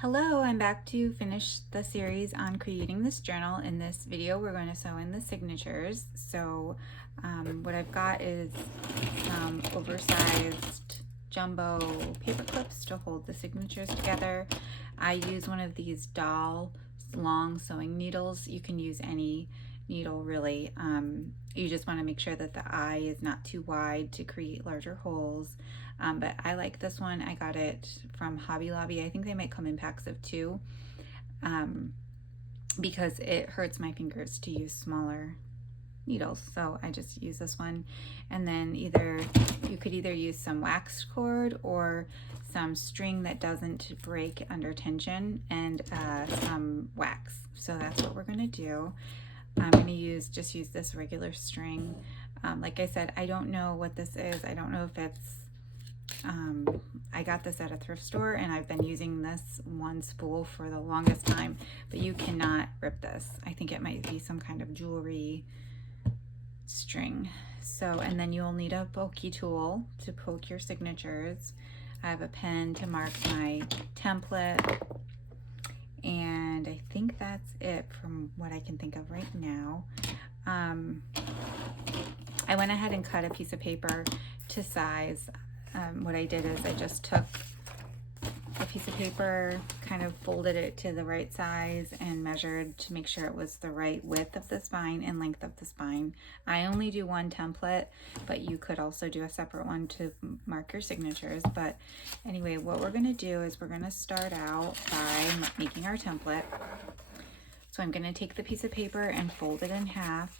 Hello, I'm back to finish the series on creating this journal. In this video, we're going to sew in the signatures. So what I've got is some oversized jumbo paper clips to hold the signatures together. I use one of these doll long sewing needles. You can use any needle really. You just want to make sure that the eye is not too wide to create larger holes. But I like this one. I got it from Hobby Lobby. I think they might come in packs of 2 because it hurts my fingers to use smaller needles. So I just use this one. And then you could either use some waxed cord or some string that doesn't break under tension and some wax. So that's what we're going to do. I'm going to just use this regular string. Like I said, I don't know what this is. I don't know if it's I got this at a thrift store and I've been using this one spool for the longest time, but you cannot rip this. I think it might be some kind of jewelry string. So, and then you'll need a pokey tool to poke your signatures. I have a pen to mark my template, and I think that's it from what I can think of right now. I went ahead and cut a piece of paper to size. What I did is I just took a piece of paper, kind of folded it to the right size and measured to make sure it was the right width of the spine and length of the spine. I only do one template, but you could also do a separate one to mark your signatures. But anyway, what we're going to do is we're going to start out by making our template. So I'm going to take the piece of paper and fold it in half.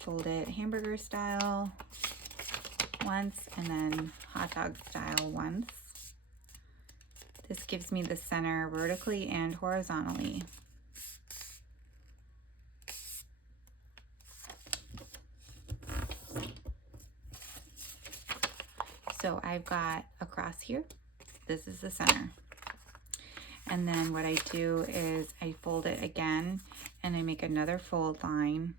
Fold it hamburger style once and then hot dog style once. This gives me the center vertically and horizontally. So I've got across here, this is the center. And then what I do is I fold it again and I make another fold line.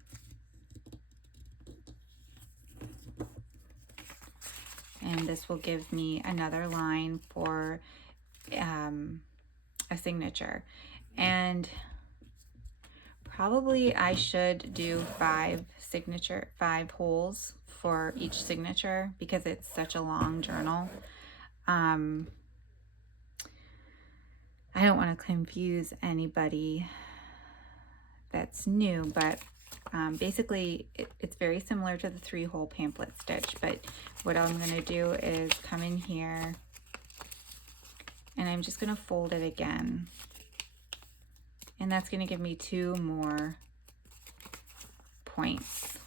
And this will give me another line for a signature. And probably I should do 5 holes for each signature because it's such a long journal. I don't want to confuse anybody that's new, but basically it's very similar to the 3-hole pamphlet stitch, but what I'm going to do is come in here and I'm just going to fold it again, and that's going to give me 2 more points.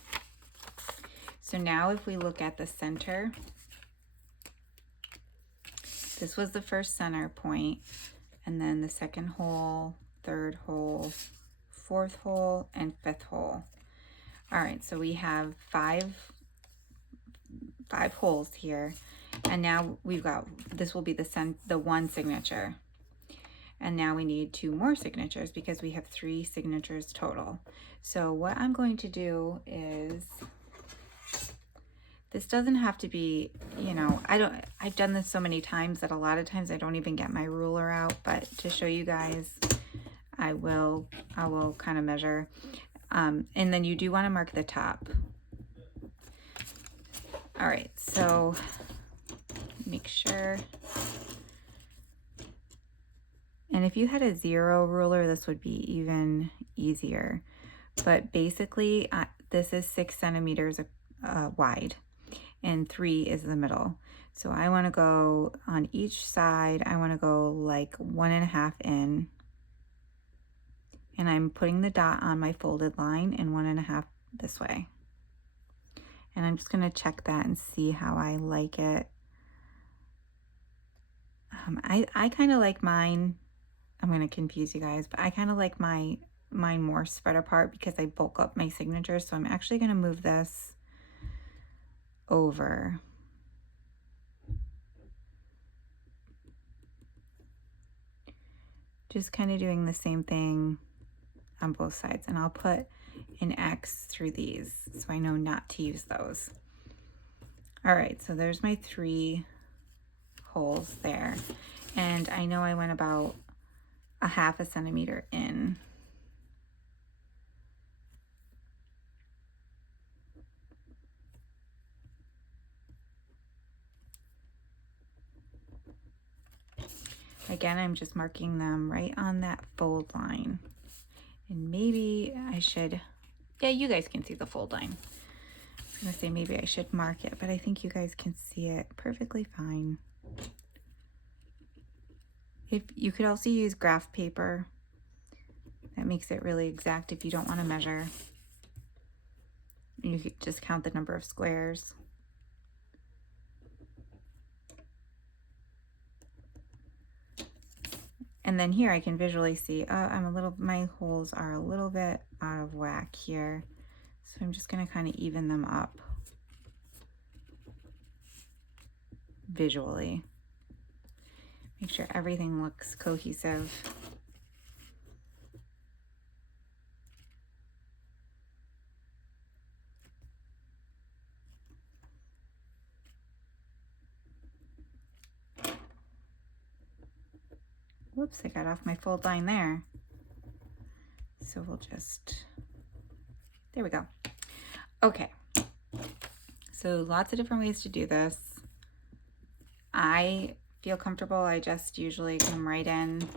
So now if we look at the center, this was the first center point, and then the 2nd hole, 3rd hole, 4th hole, and 5th hole. All right, so we have five holes here, and now we've got, this will be the one signature, and now we need 2 more signatures because we have 3 signatures total. So what I'm going to do is, this doesn't have to be, you know, I've done this so many times that a lot of times I don't even get my ruler out, but to show you guys, I will kind of measure. And then you do want to mark the top. All right, so make sure. And if you had a 0 ruler, this would be even easier. But basically, this is 6 centimeters wide, and 3 is the middle. So I want to go on each side, I want to go like 1.5 in. And I'm putting the dot on my folded line and 1.5 this way. And I'm just going to check that and see how I like it. I kind of like mine, I'm going to confuse you guys, but I kind of like mine more spread apart because I bulk up my signatures. So I'm actually going to move this over. Just kind of doing the same thing on both sides, and I'll put an X through these so I know not to use those. All right, so there's my 3 holes there. And I know I went about a 1/2 centimeter in. Again, I'm just marking them right on that fold line. And maybe I should, yeah, you guys can see the fold line. I was gonna say maybe I should mark it, but I think you guys can see it perfectly fine. If you could also use graph paper, that makes it really exact if you don't want to measure. You could just count the number of squares. And then here I can visually see, my holes are a little bit out of whack here. So I'm just gonna kind of even them up visually. Make sure everything looks cohesive. Whoops, I got off my fold line there. So we'll just, there we go. Okay, so lots of different ways to do this. I feel comfortable, I just usually come right in,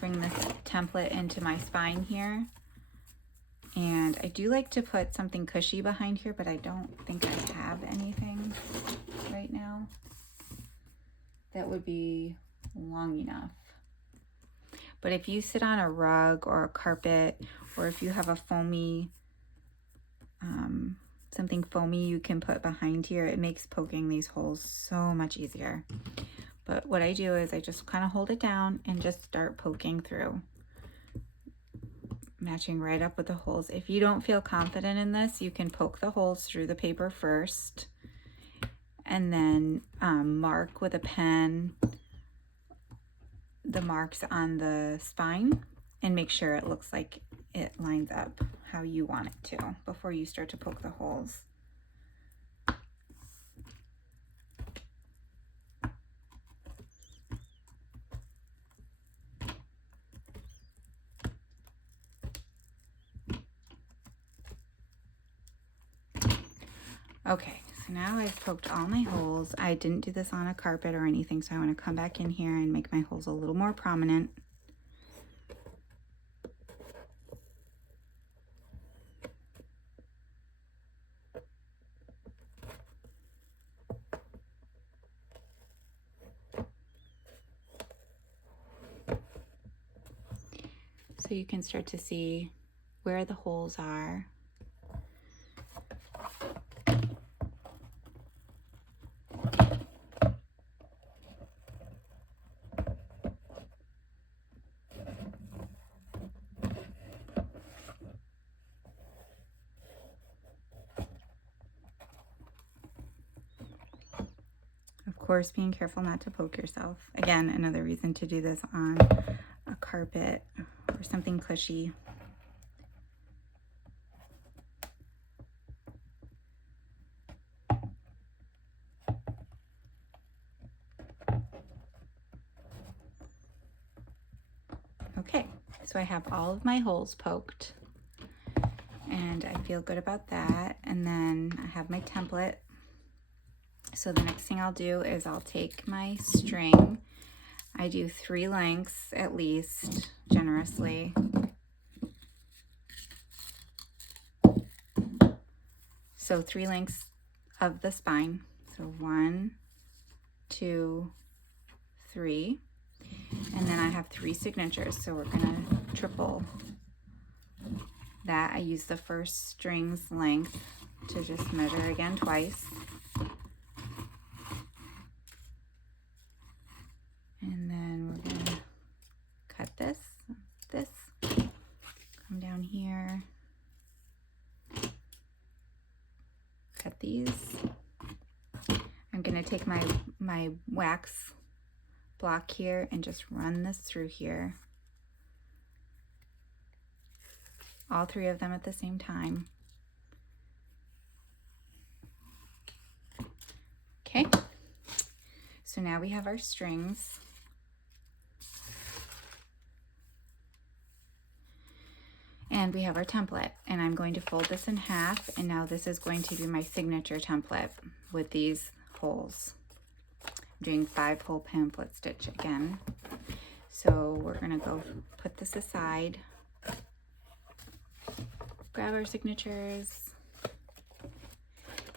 bring this template into my spine here. And I do like to put something cushy behind here, but I don't think I have anything right now that would be long enough. But if you sit on a rug or a carpet, or if you have a foamy, something foamy you can put behind here, it makes poking these holes so much easier. But what I do is I just kind of hold it down and just start poking through, matching right up with the holes. If you don't feel confident in this, you can poke the holes through the paper first and then mark with a pen the marks on the spine and make sure it looks like it lines up how you want it to before you start to poke the holes. Okay, so now I've poked all my holes. I didn't do this on a carpet or anything, so I want to come back in here and make my holes a little more prominent. So you can start to see where the holes are. Of course, being careful not to poke yourself. Again, another reason to do this on a carpet or something cushy. Okay, so I have all of my holes poked and I feel good about that. And then I have my template. So the next thing I'll do is I'll take my string. I do 3 lengths at least, generously. So 3 lengths of the spine. So 1, 2, 3. And then I have 3 signatures. So we're gonna triple that. I use the first string's length to just measure again twice. And then we're gonna cut this, come down here, cut these. I'm gonna take my wax block here and just run this through here. All 3 of them at the same time. Okay. So So now we have our strings. And we have our template, and I'm going to fold this in half, and now this is going to be my signature template with these holes. I'm doing 5-hole pamphlet stitch again. So we're gonna go put this aside, grab our signatures,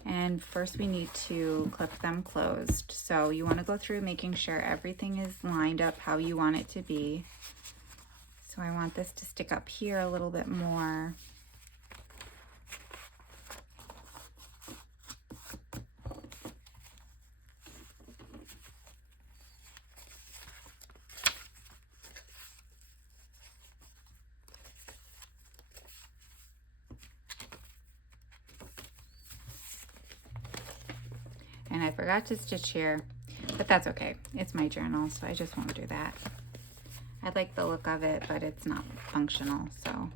and first we need to clip them closed. So you wanna go through making sure everything is lined up how you want it to be. So I want this to stick up here a little bit more. And I forgot to stitch here, but that's okay. It's my journal, so I just won't do that. I like the look of it, but it's not functional, so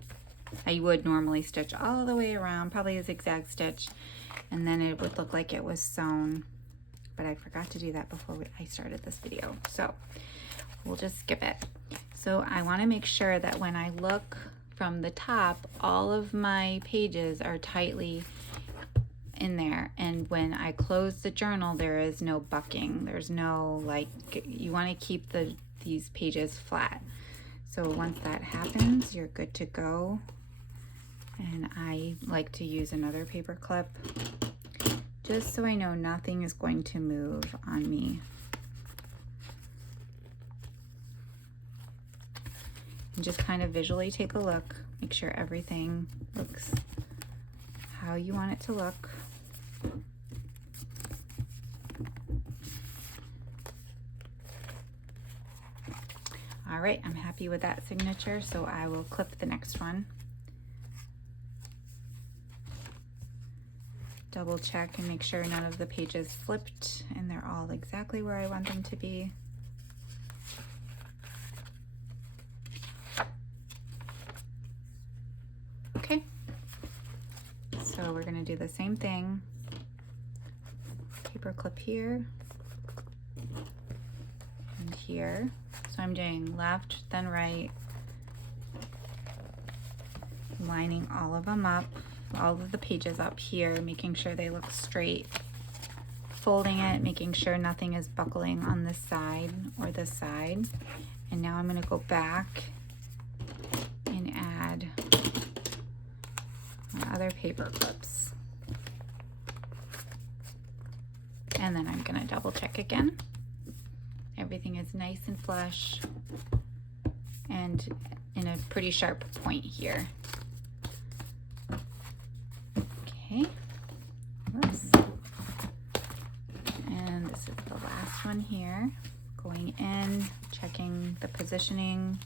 I would normally stitch all the way around, probably a zigzag stitch, and then it would look like it was sewn, but I forgot to do that before I started this video, so we'll just skip it. So I want to make sure that when I look from the top, all of my pages are tightly in there, and when I close the journal, there is no bucking. There's no, like, you want to keep these pages flat. So once that happens, you're good to go. And I like to use another paper clip just so I know nothing is going to move on me. And just kind of visually take a look, make sure everything looks how you want it to look. All right, I'm happy with that signature, so I will clip the next one. Double check and make sure none of the pages flipped and they're all exactly where I want them to be. Okay, so we're gonna do the same thing. Paper clip here and here. So I'm doing left, then right, lining all of them up, all of the pages up here, making sure they look straight, folding it, making sure nothing is buckling on this side or this side. And now I'm going to go back and add my other paper clips. And then I'm going to double check again. Everything is nice and flush and in a pretty sharp point here. Okay, whoops. And this is the last one here. Going in, checking the positioning.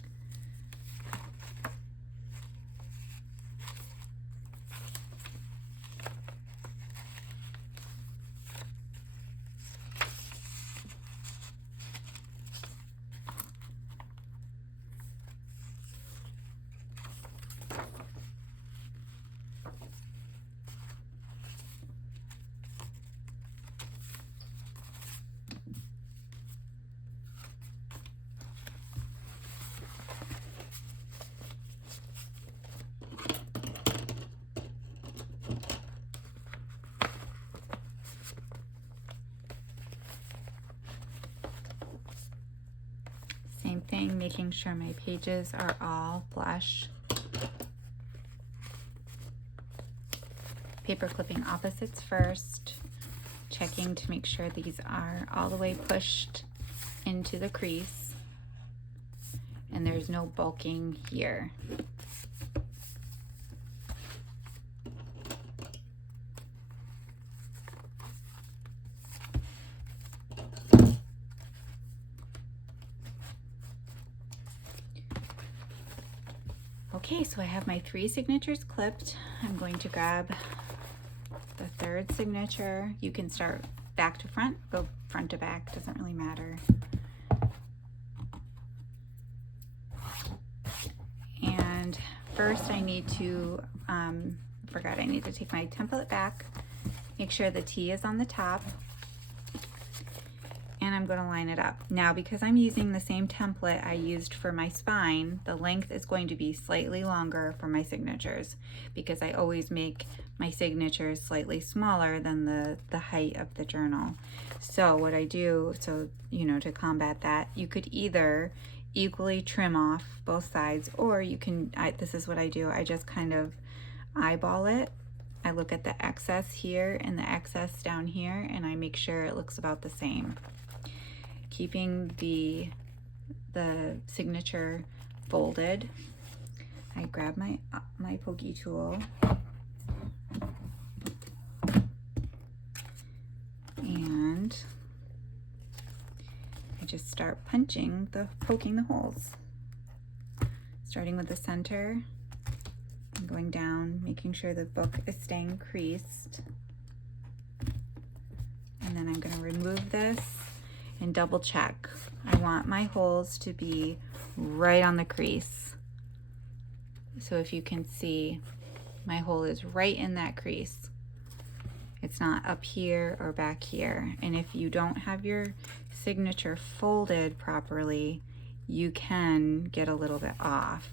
Same thing, making sure my pages are all flush. Paper clipping opposites first, checking to make sure these are all the way pushed into the crease and there's no bulking here. Okay, so I have my 3 signatures clipped. I'm going to grab the 3rd signature. You can start back to front, go front to back, doesn't really matter. And first I need to, I need to take my template back, make sure the T is on the top, and I'm going to line it up. Now, because I'm using the same template I used for my spine, the length is going to be slightly longer for my signatures because I always make my signatures slightly smaller than the height of the journal. So what I do, you know, to combat that, you could either equally trim off both sides, or you can, this is what I do, I just kind of eyeball it. I look at the excess here and the excess down here, and I make sure it looks about the same. Keeping the signature folded, I grab my pokey tool and I just start poking the holes, starting with the center and going down, making sure the book is staying creased. And then I'm going to remove this and double check. I want my holes to be right on the crease. So if you can see, my hole is right in that crease. It's not up here or back here. And if you don't have your signature folded properly, you can get a little bit off.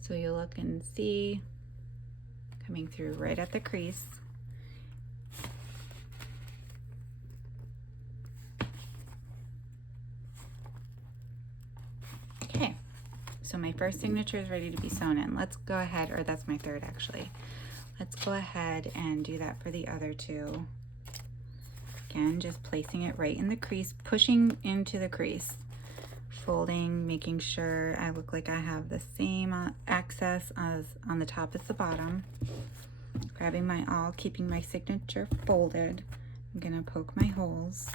So you look and see, coming through right at the crease. Okay, so my first signature is ready to be sewn in. Let's go ahead, or that's my third actually. Let's go ahead and do that for the other two. Again, just placing it right in the crease, pushing into the crease, folding, making sure I look like I have the same access as on the top as the bottom. Grabbing my awl, keeping my signature folded. I'm gonna poke my holes.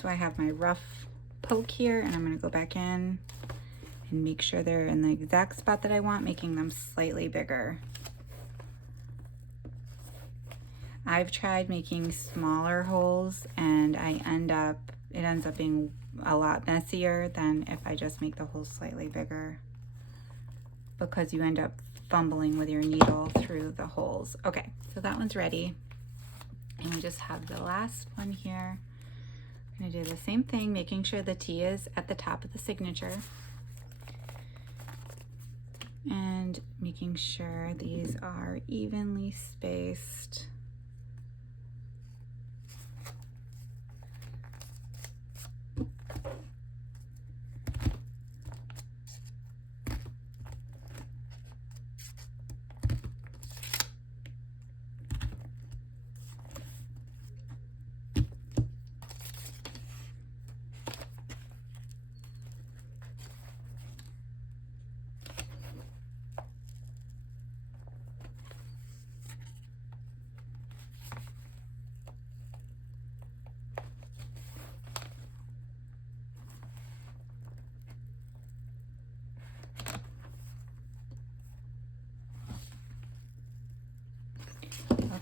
So I have my rough poke here, and I'm going to go back in and make sure they're in the exact spot that I want, making them slightly bigger. I've tried making smaller holes, and it ends up being a lot messier than if I just make the holes slightly bigger, because you end up fumbling with your needle through the holes. Okay, so that one's ready, and we just have the last one here. I'm going to do the same thing, making sure the T is at the top of the signature and making sure these are evenly spaced.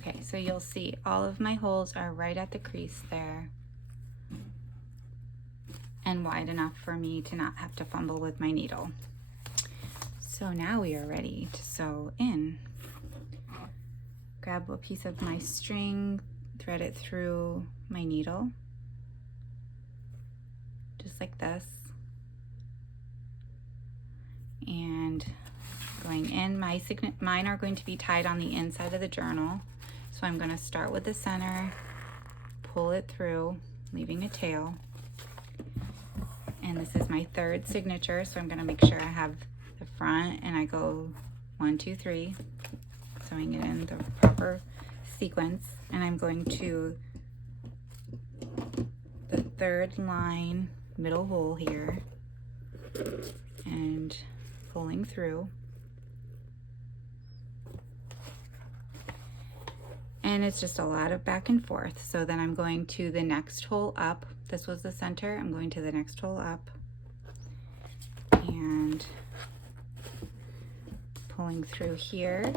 Okay, so you'll see all of my holes are right at the crease there and wide enough for me to not have to fumble with my needle. So now we are ready to sew in. Grab a piece of my string, thread it through my needle, just like this. And going in, mine are going to be tied on the inside of the journal. So I'm going to start with the center, pull it through, leaving a tail. And this is my third signature, so I'm going to make sure I have the front, and I go 1, 2, 3, sewing it in the proper sequence. And I'm going to the third line, middle hole here, and pulling through. And it's just a lot of back and forth. So then I'm going to the next hole up. This was the center. I'm going to the next hole up and pulling through here,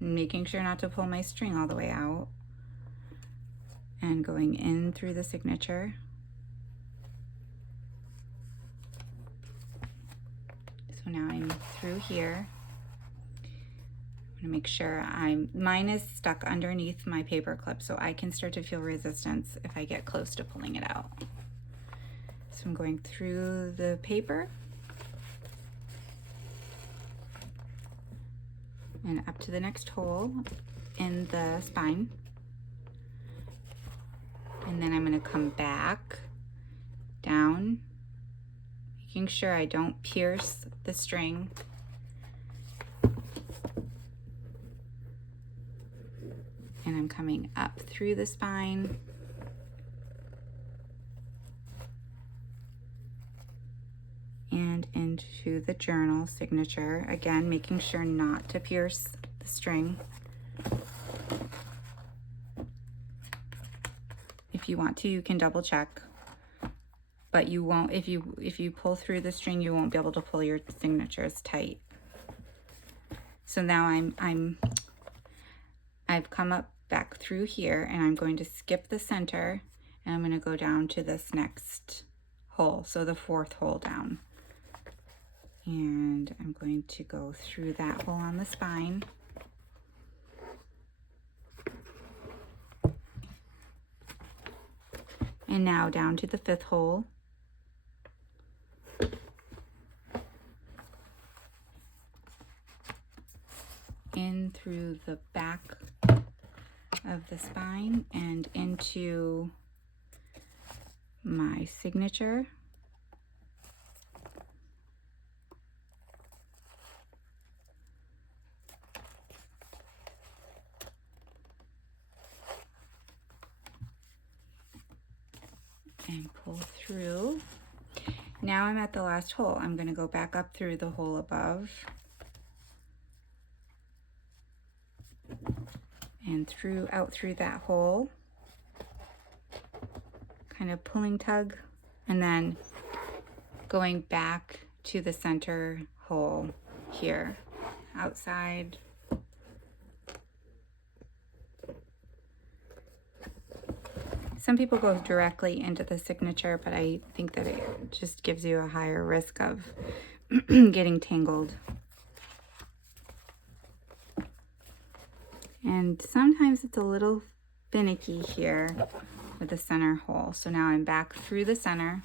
making sure not to pull my string all the way out, and going in through the signature. So now I'm through here. I'm gonna make sure mine is stuck underneath my paper clip, so I can start to feel resistance if I get close to pulling it out. So I'm going through the paper and up to the next hole in the spine. And then I'm gonna come back down, making sure I don't pierce the string. And I'm coming up through the spine. And into the journal signature. Again, making sure not to pierce the string. If you want to, you can double check, but you won't, if you pull through the string, you won't be able to pull your signatures tight. So now I've come up back through here, and I'm going to skip the center, and I'm going to go down to this next hole, so the 4th hole down. And I'm going to go through that hole on the spine. And now down to the 5th hole. In through the back of the spine and into my signature. And pull through. Now I'm at the last hole. I'm going to go back up through the hole above and out through that hole, kind of pulling tug, and then going back to the center hole here, outside. Some people go directly into the signature, but I think that it just gives you a higher risk of getting tangled. And sometimes it's a little finicky here with the center hole. So now I'm back through the center.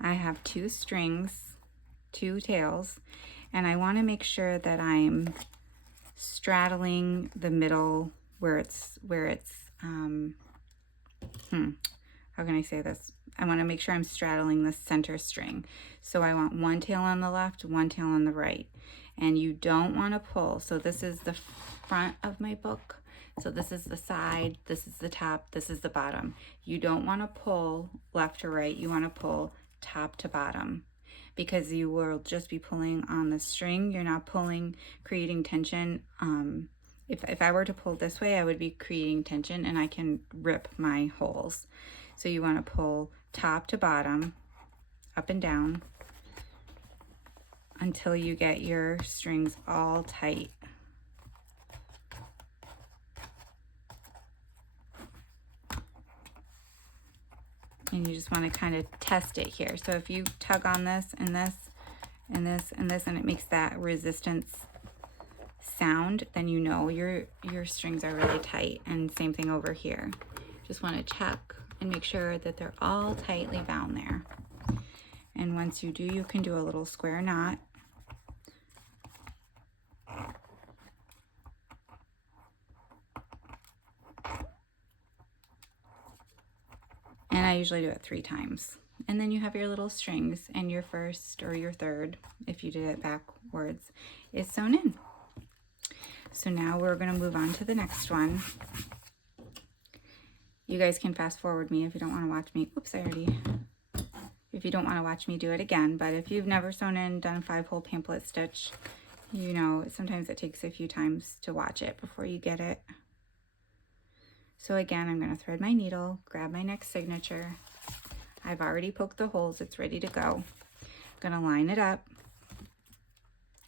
I have 2 strings, 2 tails, and I want to make sure that I'm straddling the middle where it's how can I say this? I want to make sure I'm straddling the center string. So I want 1 tail on the left, 1 tail on the right. And you don't want to pull. So this is the front of my book. So this is the side, this is the top, this is the bottom. You don't want to pull left or right. You want to pull top to bottom, because you will just be pulling on the string. You're not pulling, creating tension. If I were to pull this way, I would be creating tension and I can rip my holes. So you want to pull top to bottom, up and down, until you get your strings all tight. And you just want to kind of test it here. So if you tug on this and this and this and this, and it makes that resistance sound, then you know your strings are really tight. And same thing over here. Just want to check and make sure that they're all tightly bound there. And once you do, you can do a little square knot. And I usually do it 3 times. And then you have your little strings, and your first or your third, if you did it backwards, is sewn in. So now we're going to move on to the next one. You guys can fast forward me if you don't want to watch me. Oops, if you don't want to watch me do it again. But if you've never sewn in, done a 5-hole pamphlet stitch, you know, sometimes it takes a few times to watch it before you get it. So again, I'm going to thread my needle, grab my next signature. I've already poked the holes. It's ready to go. I'm going to line it up.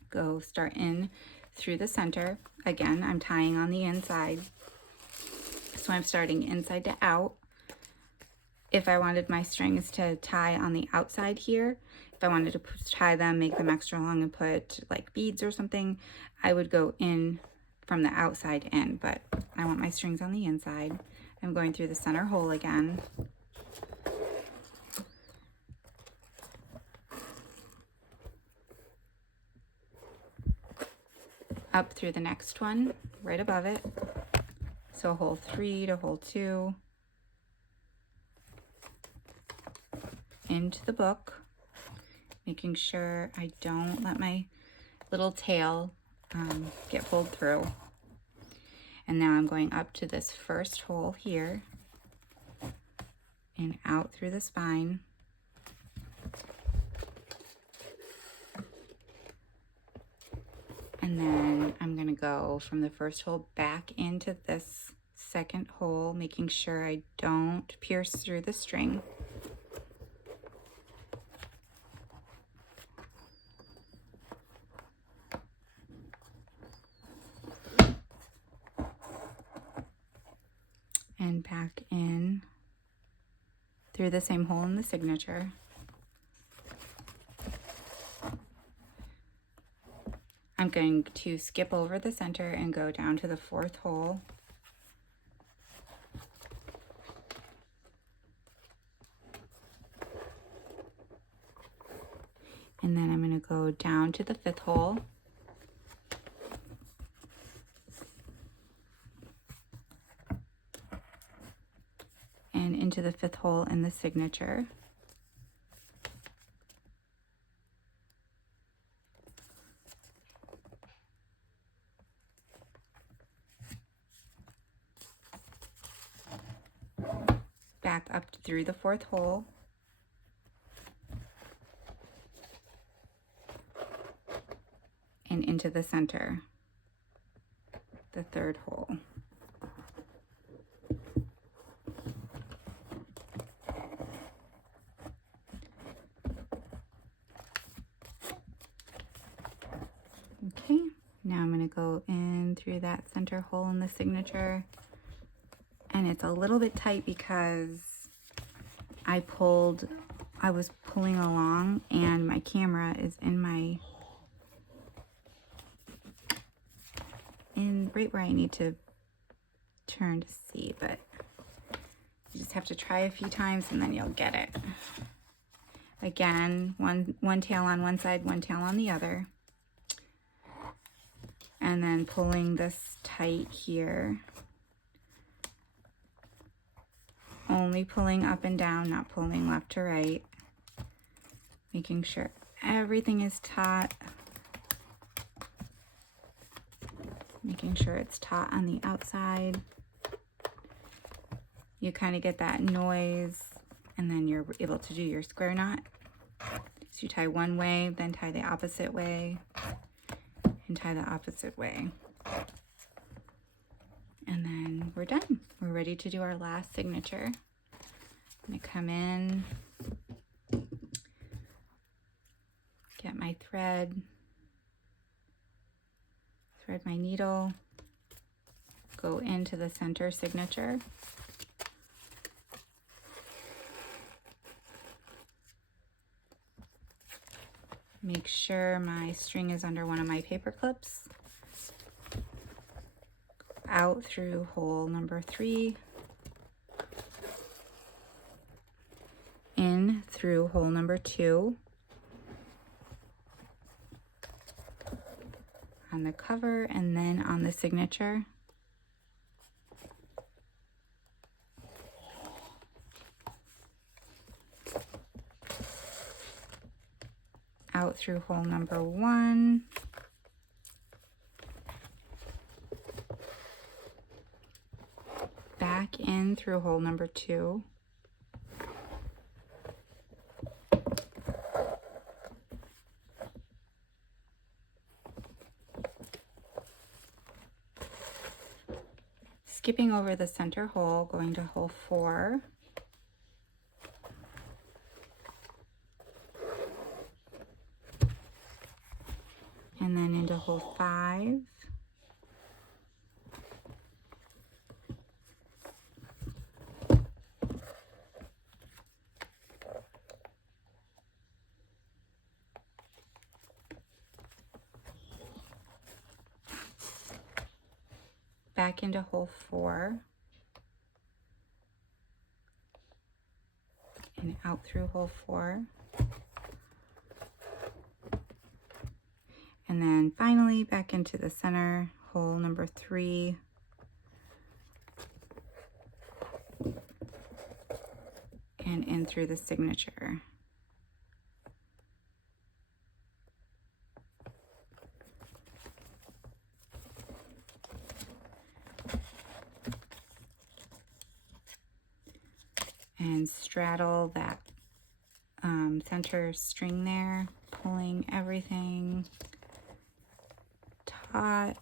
Go start in through the center. Again, I'm tying on the inside. So I'm starting inside to out. If I wanted my strings to tie on the outside here, if I wanted to tie them, make them extra long and put like beads or something, I would go in from the outside in, but I want my strings on the inside. I'm going through the center hole again. Up through the next one, right above it. So hole 3 to hole 2. Into the book, making sure I don't let my little tail get pulled through. And now I'm going up to this first hole here and out through the spine. And then I'm going to go from the first hole back into this second hole, making sure I don't pierce through the string. And back in through the same hole in the signature. I'm going to skip over the center and go down to the fourth hole. And then I'm going to go down to the fifth hole. And into the fifth hole in the signature. Back up through the fourth hole. And into the center, the third hole. Okay, now I'm going to go in through that center hole in the signature, and it's a little bit tight because I was pulling along and my camera is right where I need to turn to see, but you just have to try a few times and then you'll get it. Again, one tail on one side, one tail on the other. And then pulling this tight here. Only pulling up and down, not pulling left to right. Making sure everything is taut. Making sure it's taut on the outside. You kind of get that noise, and then you're able to do your square knot. So you tie one way, then tie the opposite way, and tie the opposite way. And then we're done. We're ready to do our last signature. I'm going to come in, get my thread, thread my needle, go into the center signature. Make sure my string is under one of my paper clips. Out through hole number 3. In through hole number 2. On the cover and then on the signature. Out through hole number 1. Back in through hole number 2. Skipping over the center hole, going to hole 4. And then into hole 5. back into hole 4 and out through hole 4. And then finally back into the center, hole number 3. And in through the signature. And straddle that center string there, pulling everything taut.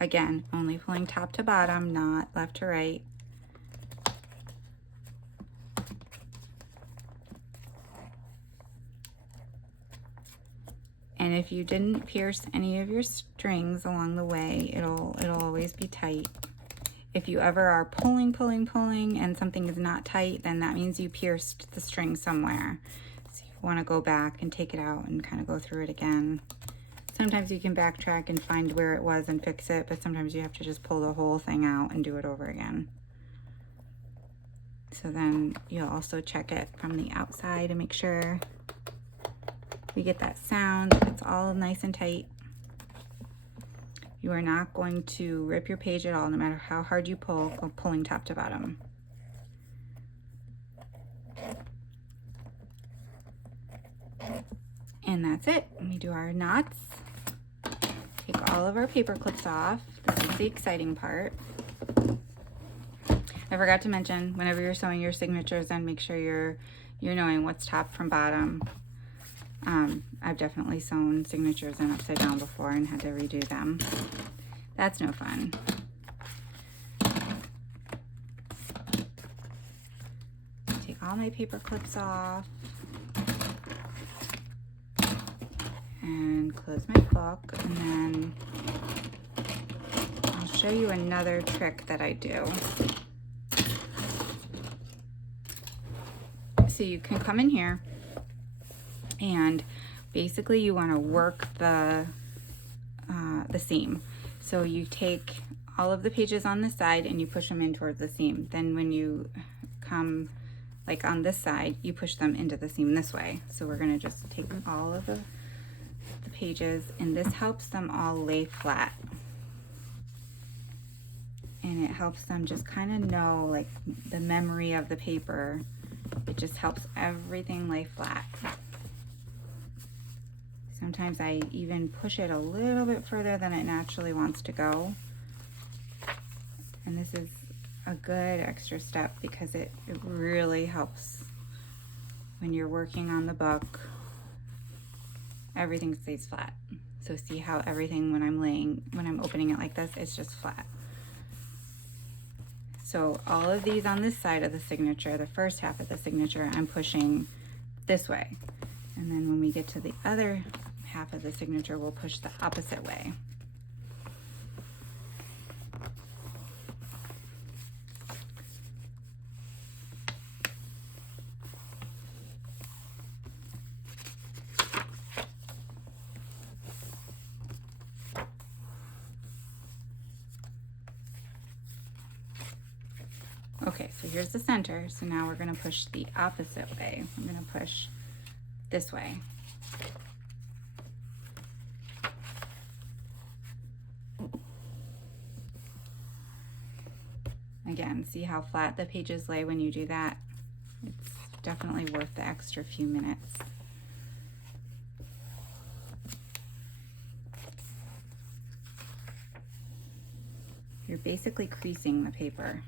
Again, only pulling top to bottom, not left to right. And if you didn't pierce any of your strings along the way, it'll always be tight. If you ever are pulling and something is not tight, then that means you pierced the string somewhere. So you want to go back and take it out and kind of go through it again. Sometimes you can backtrack and find where it was and fix it, but sometimes you have to just pull the whole thing out and do it over again. So then you'll also check it from the outside and make sure we get that sound. It's all nice and tight. You are not going to rip your page at all, no matter how hard you pull, or pulling top to bottom. And that's it. We do our knots. Take all of our paper clips off. This is the exciting part. I forgot to mention, whenever you're sewing your signatures in, make sure you're knowing what's top from bottom. I've definitely sewn signatures in upside down before and had to redo them. That's no fun. Take all my paper clips off and close my book, and then I'll show you another trick that I do. So you can come in here and basically you want to work the seam. So you take all of the pages on the side and you push them in towards the seam. Then when you come like on this side, you push them into the seam this way. So we're going to just take all of the pages, and this helps them all lay flat. And it helps them just kind of know, like, the memory of the paper. It just helps everything lay flat. Sometimes I even push it a little bit further than it naturally wants to go. And this is a good extra step because it really helps when you're working on the book. Everything stays flat. So see how everything, when I'm opening it like this, it's just flat. So all of these on this side of the signature, the first half of the signature, I'm pushing this way. And then when we get to the other half of the signature, we'll push the opposite way. Okay, so here's the center. So now we're going to push the opposite way. I'm going to push this way. Again, see how flat the pages lay when you do that? It's definitely worth the extra few minutes. You're basically creasing the paper.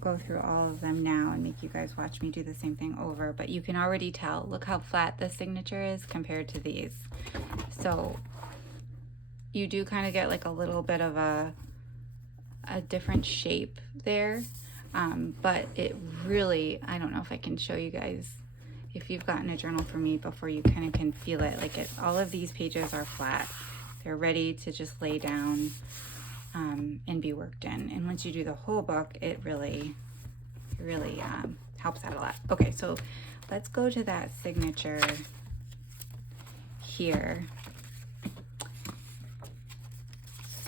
Go through all of them now and make you guys watch me do the same thing over, but you can already tell, look how flat the signature is compared to these. So you do kind of get like a little bit of a a different shape there. But it really, I don't know if I can show you guys, if you've gotten a journal from me before, you kind of can feel it. Like all of these pages are flat. They're ready to just lay down and be worked in. And once you do the whole book, it really helps out a lot. Okay, so let's go to that signature here.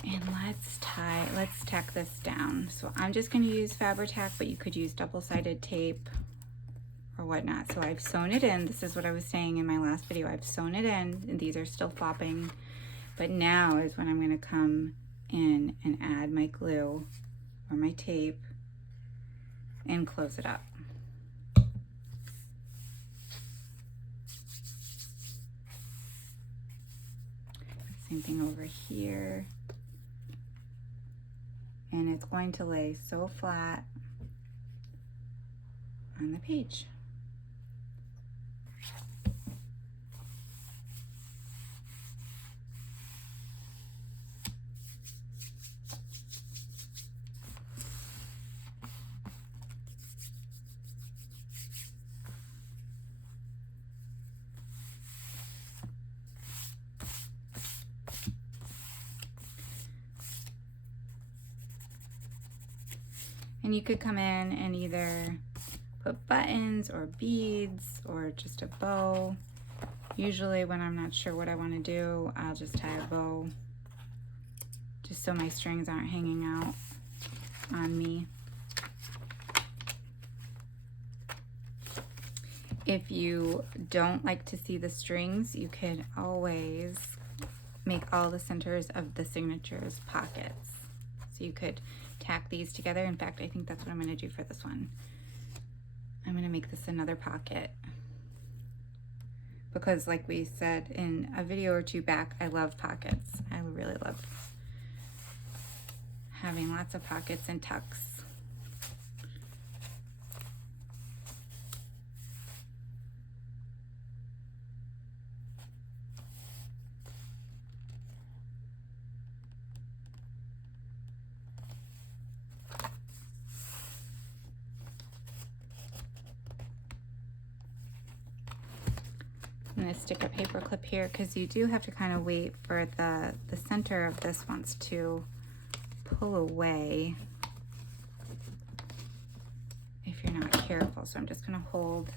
And let's tack this down. So I'm just going to use Fabri-Tac, but you could use double-sided tape or whatnot. So I've sewn it in. This is what I was saying in my last video. I've sewn it in, and these are still flopping. But now is when I'm going to come in and add my glue or my tape and close it up. Same thing over here. And it's going to lay so flat on the page. And you could come in and either put buttons or beads or just a bow. Usually when I'm not sure what I want to do, I'll just tie a bow just so my strings aren't hanging out on me. If you don't like to see the strings, you could always make all the centers of the signatures pockets. So you could tack these together. In fact, I think that's what I'm going to do for this one. I'm going to make this another pocket because, like we said in a video or two back, I love pockets. I really love having lots of pockets and tucks. I'm going to stick a paper clip here because you do have to kind of wait for the center of this wants to pull away if you're not careful. So I'm just going to hold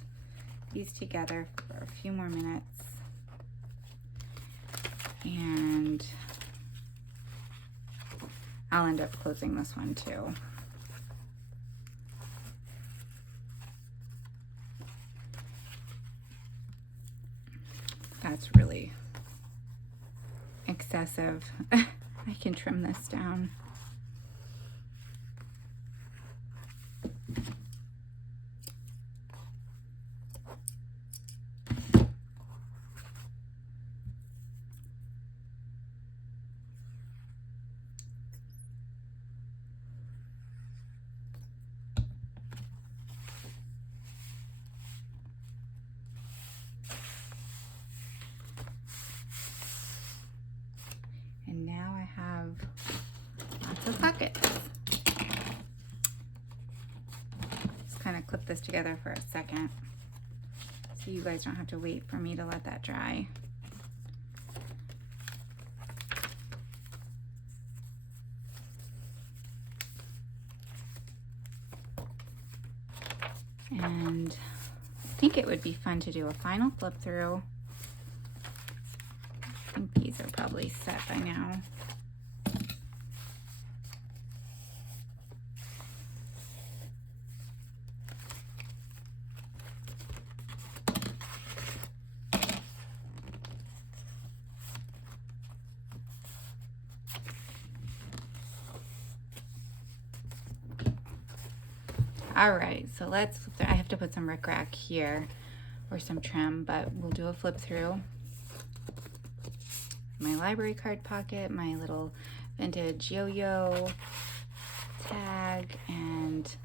these together for a few more minutes. And I'll end up closing this one too. That's really excessive. I can trim this down. And now I have lots of pockets. Just kind of clip this together for a second so you guys don't have to wait for me to let that dry. And I think it would be fun to do a final flip through. I think these are probably set by now. All right, so let's flip through. I have to put some rickrack here or some trim, but we'll do a flip through. My library card pocket, my little vintage yo-yo tag, and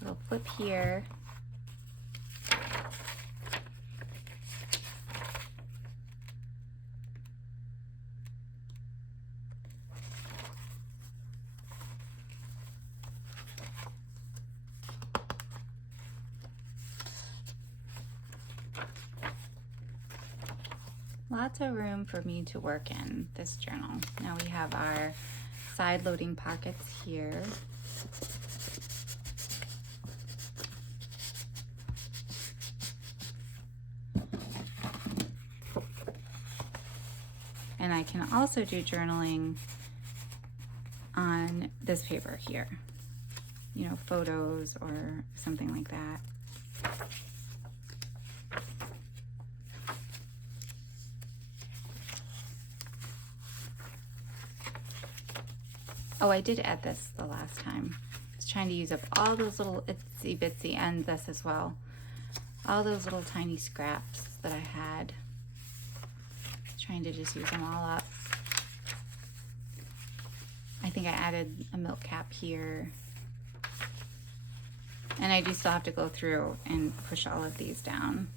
a little flip here. lots of room for me to work in this journal. Now we have our side loading pockets here. And I can also do journaling on this paper here, you know, photos or something like that. Oh, I did add this the last time. I was trying to use up all those little itsy bitsy, and this as well. All those little tiny scraps that I had. Trying to just use them all up. I think I added a milk cap here. And I do still have to go through and push all of these down,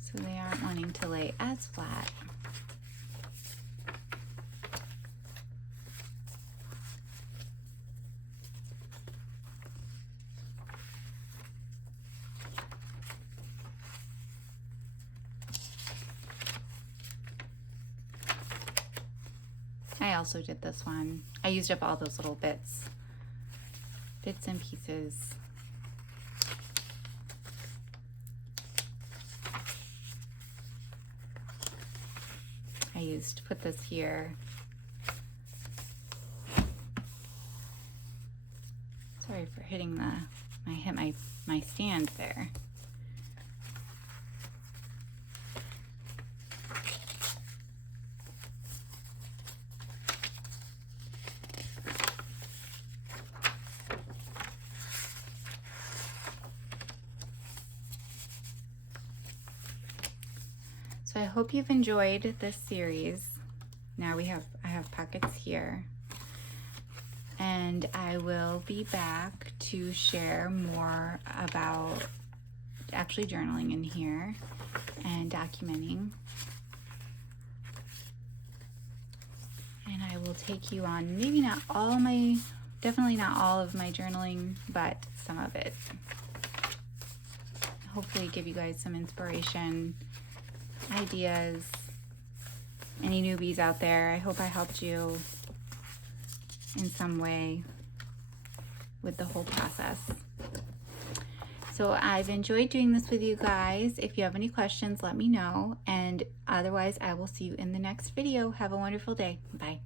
so they aren't wanting to lay as flat. I also did this one. I used up all those little bits and pieces. I put this here. Sorry for hitting my stand there. So I hope you've enjoyed this series. Now I have pockets here, and I will be back to share more about actually journaling in here and documenting. And I will take you on maybe definitely not all of my journaling, but some of it. Hopefully give you guys some inspiration, ideas. Any newbies out there, I hope I helped you in some way with the whole process. So I've enjoyed doing this with you guys. If you have any questions, let me know. And otherwise, I will see you in the next video. Have a wonderful day. Bye.